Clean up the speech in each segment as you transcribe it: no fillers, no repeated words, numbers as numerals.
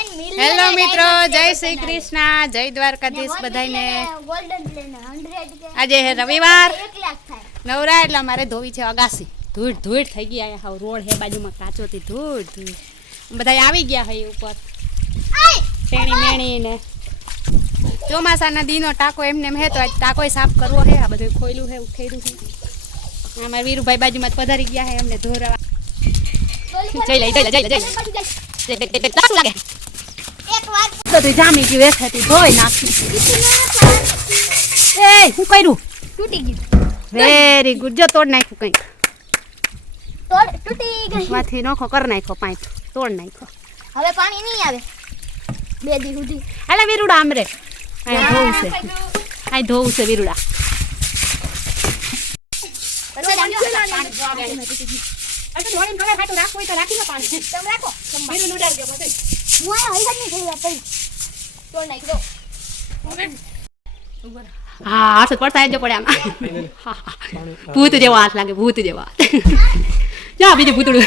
Hello મિત્રો, જય શ્રી કૃષ્ણ, જય દ્વારકાધીશ બધાને. આજે રવિવાર નવરા એટલે અમારે ધોવી છે અગાસી. ધૂળ ધૂળ થઈ ગઈ. અહીંયા હાવ રોડ હે બાજુમાં કાચોથી ધૂળ ધૂળ બધા આવી ગયા હે ઉપર ટેણી મેણી ને ચોમાસાના દીનો ટાંકો એમને એમ હે તો આજ ટાંકોય સાફ કરવો હે. આ બધું ખોયલું હે ઉઠેલું છે. અમારા વીરુભાઈ બાજુમાં પધારી ગયા હે એમને ધોરવા. જઈ લે લાગે બધું જામી ગયું એક હતી ધોઈ નાખી. એ શું કર્યું? તૂટી ગયું. Very good. જો તોડ નાખ્યું કંઈક. તૂટી ગઈ. માંથી નોખો કર નાખ્યો પાઇપ તોડ નાખ્યો. હવે પાણી નહીં આવે 2 દી સુધી. હાલે વીરુડા આમરે અહીંયા ધોવું છે. અહીં ધોવું છે વીરુડા. હા હાથ પડતા જ પડે આમાં. ભૂત જેવો હાથ લાગે, ભૂત જેવો હાથ. જા બીજું ભૂતડું.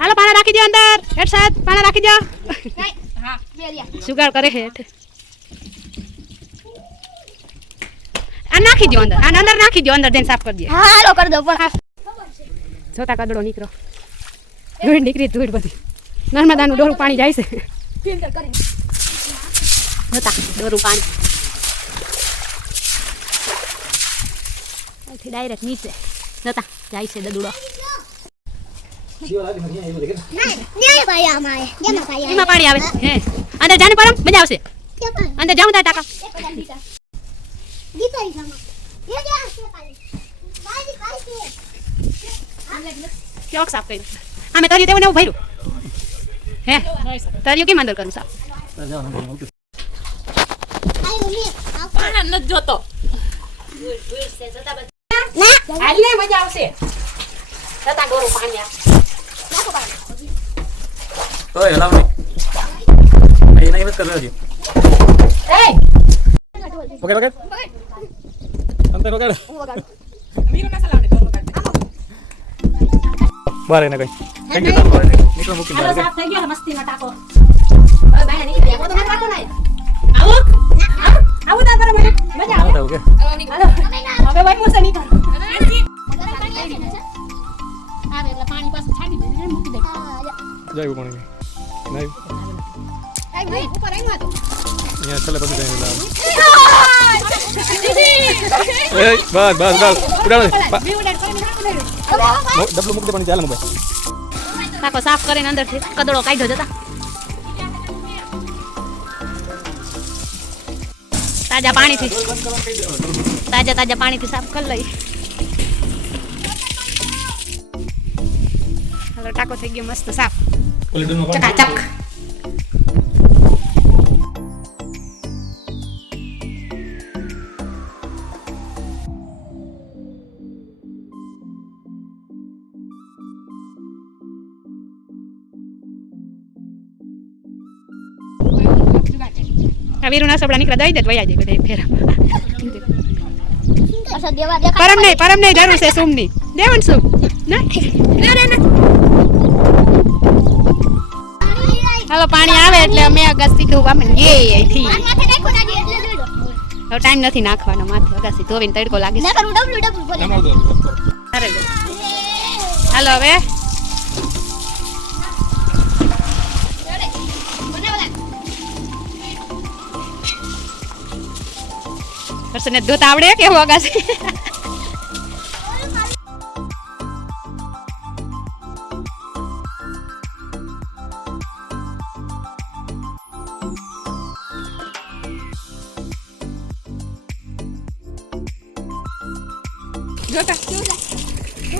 હાલો પાણા રાખી દો અંદર. હેઠ સાથ પાણા રાખી દો. સુગાડ કરે હેઠ. આ નાખી દો અંદર. આ અંદર નાખી દો. અંદર જઈને સાફ કરી દે. હાલો કરી દો પણ જોતા કદડો નીકળો. ધૂળ નીકળી ધૂળ બધી. નર્મદાનું ડોરું પાણી જાય છે. ફિલ્ટર કરી જોતા ડોરું પાણી અહીંથી ડાયરેક્ટ નીચે જોતા જાય છે દડુડો. એમાં પાણી આવે હે. અંદર જાને પરમ મજા આવશે. અંદર જાઉં તા ટાકા ચોક સાફ કર્યું. અમે તર્યું તેવું એવું ભર્યું હે. તર્યું કેમ અંદર કરું સાફ? નથી જોતો. મજા આવશે. જતા ડોરું પાણી ઓય હલાવ નહીં. અહીં નહીં મત કરો જી. એ ઓકે ઓકે અંતે ઓકે મીરો ના સલાડે ડોર વગાડ. બારે ને કઈ થેન્ક યુ બારે નીકળો મૂકી હાલો બારે સાફ થઈ ગયો મસ્તી ના ટાકો. હવે બાય નીકળી ગયા. તો ના ટાકો ના આવો આવો તા કરો મને મજા આવે. ઓકે હાલો હવે વાઈ મોસે નીકળ. આવે એટલે પાણી પાછું છાડી દે મૂકી દે. જાય પાણી નહીં આઈ ભાઈ ઉપર આવ્યો તો અહીંયા ચલે પછી જઈને લાવ એ બસ બસ બસ ઉડાડો બે ઉડાડ કરીને નાખો દે. ડબલું મૂકી દે પાણી ચાલે મોબાઈલ ટાકો સાફ કરીને અંદરથી કદડો કાઢ્યો જતા. તાજા પાણીથી તાજા પાણીથી સાફ કરી લઈ. હાલો ટાકો થઈ ગયો મસ્ત સાફ ચકાચક. વીરુના સબડા નીકળા દઈ દે વયા જાય બધા ફેરા. પરમ નહીં જરૂર છે સુમની દેવન સુમ ના. હાલો પાણી આવે એટલે અમે અગાસી ધોવા માંડીએ અહીંથી. હવે ટાઈમ નથી નાખવાનો માથે. અગાસી ધોવીને તડકો લાગે છે. હાલો હવે હર્ષને ધોતા આવડે કે અગાસી?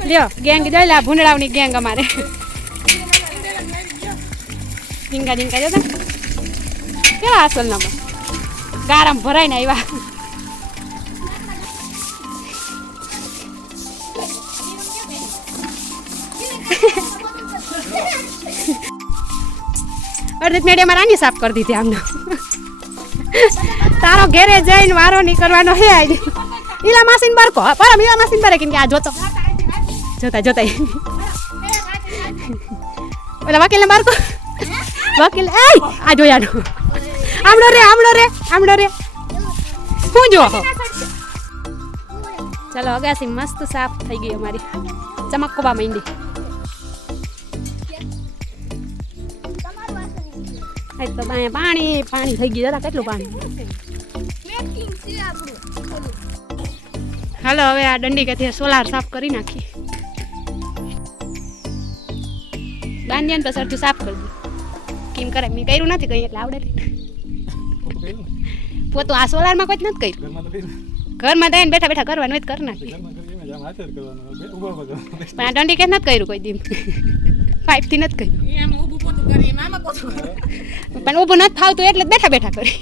લ્યો ગેંગ જોઈ ભૂંડળાવની ગેંગ અમારે. ઝીંગા જોતા કેવા અસલ નંબર ગારામ ભરાય ને આવ્યા. અર્ધિત મેડે રાની સાફ કરી દીધી આમને. તારો ઘેરે જઈને વારો નહીં કરવાનો હે. આજે ઈલા માસીન બાર કો પરમ ઈલા માસીન બારે કે આ જોતો જોતા ઓલા વકીલને બાર કો વકીલ એ આ જોયાનું આમળો રે શું જો ચાલો અગાસી મસ્ત સાફ થઈ ગઈ અમારી ચમકવા માંડી આજ તો પાણી પાણી થઈ ગયું જરા કેટલું પાણી હાલો હવે આ દંડી કેથી સોલાર સાફ કરી નાખી બાંધ્યા તો સરથી સાફ કરી દઉં કેમ કરે મેં કર્યું નથી કંઈ એટલે આવડે પોતું આ સોલારમાં કોઈ જ નથી કર્યું ઘરમાં દઈને બેઠા બેઠા કરવાનું હોય તો કરી નાખી પણ આ દંડી કે નથી કર્યું કોઈ દી પાઇપથી નથી કર્યું પણ ઊભું નથી ફાવતું એટલે બેઠા બેઠા કરી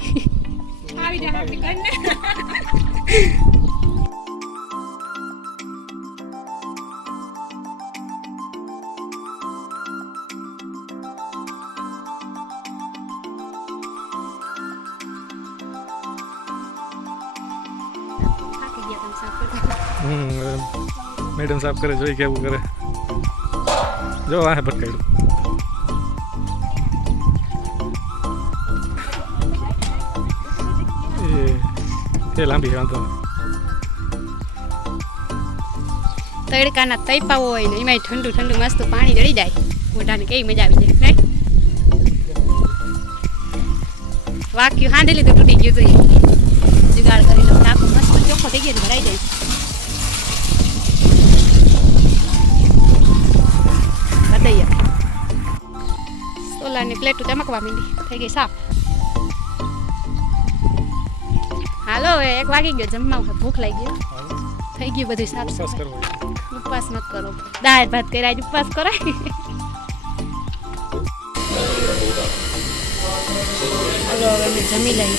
મેડમ સાફ કરે જોઈ કેવું કરે જો આ ભટકાયું એ લાંબી વાંધો તડકાના તૈપા હોય ને એમાં ઠંડુ ઠંડુ મસ્ત પાણી જડી જાય મોઢાને કેવી મજા આવી જાય નહીં વાક્યું હાંધી લીધું તૂટી ગયું હતું જુગાડ કરી લો ટાંકો મસ્ત ચોખ્ખો થઈ ગયો ભરાઈ જાય બધાય સોલારની પ્લેટો ચમકવા માંડી થઈ ગઈ સાફ હાલો હવે 1 વાગી ગયો જમવા ભૂખ લાગી ગઈ થઈ ગયું બધું સાફ ઉપવાસ ન કરો દાળ ભાત કર્યા જ ઉપવાસ કરાય હાલો હવે અમે જમી લઈએ